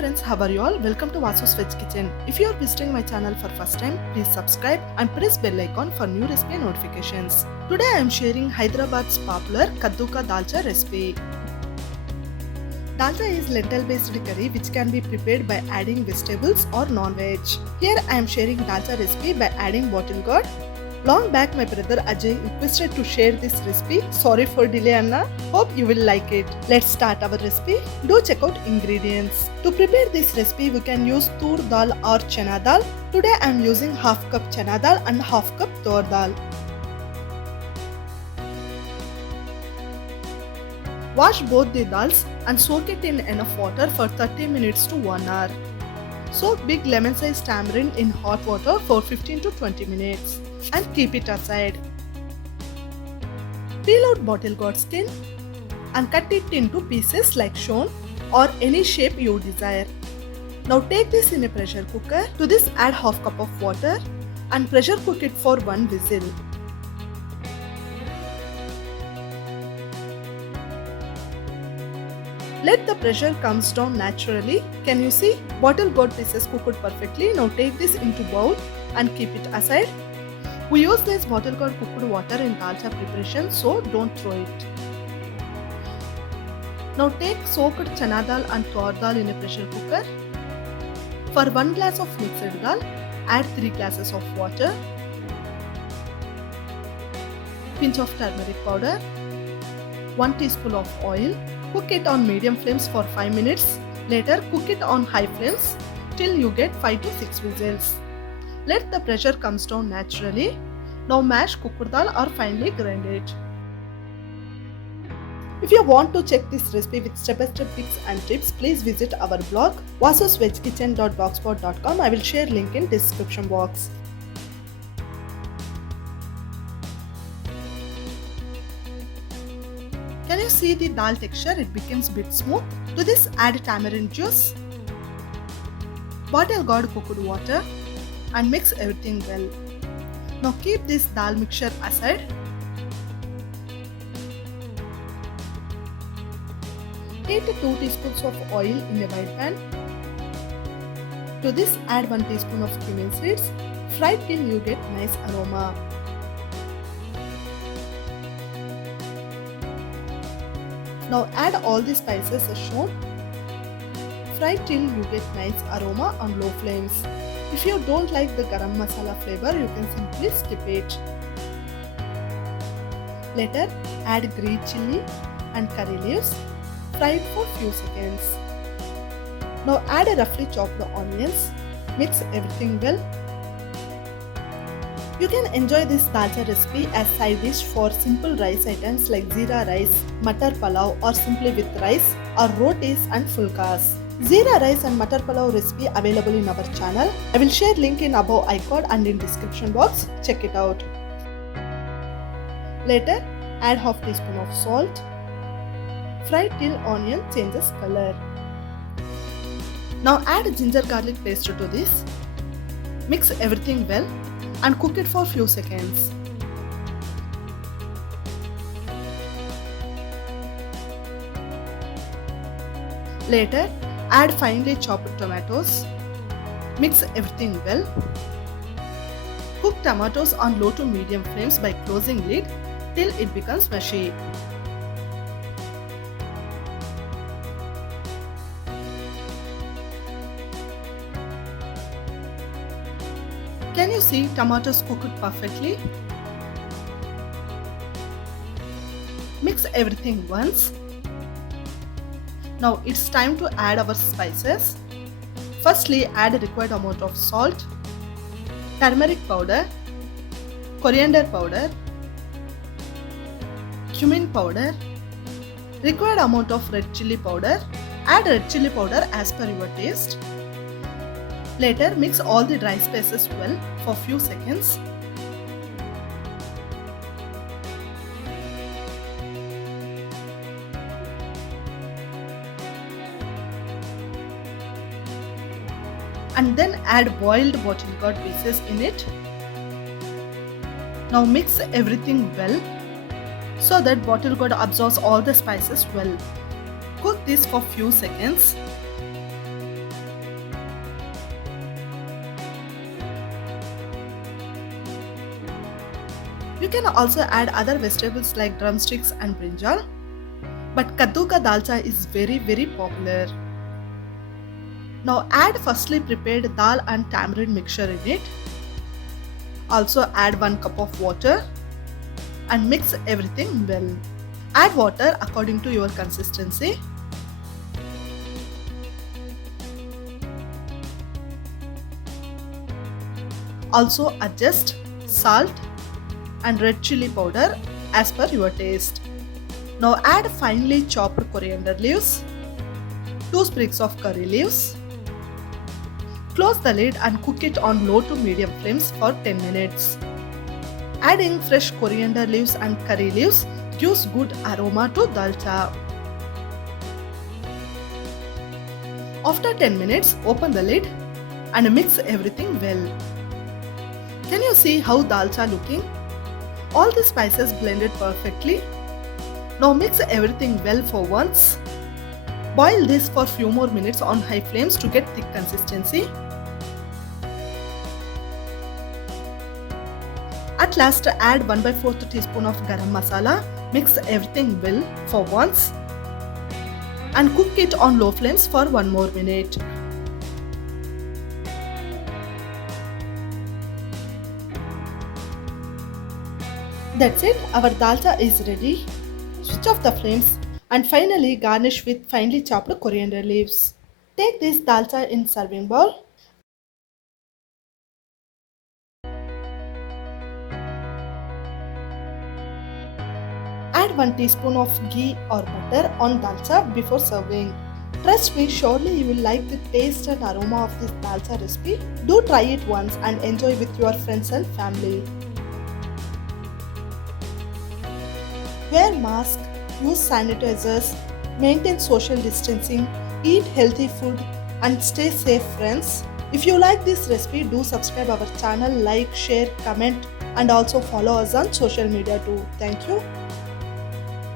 friends, how are you all? Welcome to Vasu's Veg Kitchen. If you are visiting my channel for first time, please subscribe and press bell icon for new recipe notifications. Today I am sharing Hyderabad's popular Kaddu Ka Dalcha recipe. Dalcha is lentil based curry which can be prepared by adding vegetables or non-veg. Here I am sharing Dalcha recipe by adding bottle gourd. Long back my brother Ajay requested to share this recipe. Sorry for delay Anna. Hope you will like it. Let's start our recipe. Do check out ingredients. To prepare this recipe we can use tur dal or chana dal. Today I am using half cup chana dal and half cup tur dal. Wash both the dals and soak it in enough water for 30 minutes to 1 hour. Soak big lemon sized tamarind in hot water for 15 to 20 minutes and keep it aside. Peel out bottle gourd skin and cut it into pieces like shown or any shape you desire. Now take this in a pressure cooker. To this add half cup of water and pressure cook it for 1 whistle. Let the pressure comes down naturally. Can you see? Bottle gourd pieces cooked perfectly. Now take this into bowl and keep it aside. We use this bottle gourd cooked water in dalcha preparation, so don't throw it. Now take soaked chana dal and tur dal in a pressure cooker. For 1 glass of mixed dal, add 3 glasses of water, pinch of turmeric powder, 1 teaspoon of oil. Cook it on medium flames for 5 minutes. Later cook it on high flames till you get 5 to 6 whistles. Let the pressure comes down naturally. Now mash cooked dal or finely grind it. If you want to check this recipe with step-by-step tips and tips, please visit our blog vasusvegkitchen.blogspot.com. I will share link in description box. Can you see the dal texture? It becomes a bit smooth. To this add tamarind juice, bottle gourd cooked water and mix everything well. Now keep this dal mixture aside. Heat 2 teaspoons of oil in a wide pan. To this add 1 teaspoon of cumin seeds. Fry till you get nice aroma. Now add all the spices as shown. Fry till you get nice aroma on low flames. If you don't like the garam masala flavor, you can simply skip it. Later add green chilli and curry leaves. Fry it for few seconds. Now add a roughly chopped onions. Mix everything well. You can enjoy this dalcha recipe as side dish for simple rice items like jeera rice, matar pulao or simply with rice or rotis and fulkas. Jeera rice and matar pulao recipe available in our channel. I will share link in above icon and in description box. Check it out. Later add half teaspoon of salt. Fry till onion changes color. Now add ginger garlic paste to this. Mix everything well and cook it for few seconds. Later, add finely chopped tomatoes. Mix everything well. Cook tomatoes on low to medium flames by closing lid till it becomes mushy. Can you see tomatoes cooked perfectly? Mix everything once. Now it's time to add our spices. Firstly, add a required amount of salt, turmeric powder, coriander powder, cumin powder, required amount of red chilli powder. Add red chilli powder as per your taste. Later mix all the dry spices well for few seconds. And then add boiled bottle gourd pieces in it. Now mix everything well so that bottle gourd absorbs all the spices well. Cook this for few seconds. You can also add other vegetables like drumsticks and brinjal. But kaddu ka dalcha is very popular. Now add freshly prepared dal and tamarind mixture in it. Also add 1 cup of water and mix everything well. Add water according to your consistency. Also adjust salt and red chili powder as per your taste. Now add finely chopped coriander leaves, 2 sprigs of curry leaves. Close the lid and cook it on low to medium flames for 10 minutes. Adding fresh coriander leaves and curry leaves gives good aroma to dalcha. After 10 minutes, open the lid and mix everything well. Can you see how dalcha looking? All the spices blended perfectly. Now mix everything well for once. Boil this for few more minutes on high flames to get thick consistency. At last add 1/4 teaspoon of garam masala. Mix everything well for once and cook it on low flames for 1 more minute. That's it, our dalcha is ready. Switch off the flames and finally garnish with finely chopped coriander leaves. Take this dalcha in serving bowl. Add 1 teaspoon of ghee or butter on dalcha before serving. Trust me, surely you will like the taste and aroma of this dalcha recipe. Do try it once and enjoy with your friends and family. Wear mask, use sanitizers, maintain social distancing, eat healthy food and stay safe friends. If you like this recipe, do subscribe our channel, like, share, comment and also follow us on social media too. Thank you.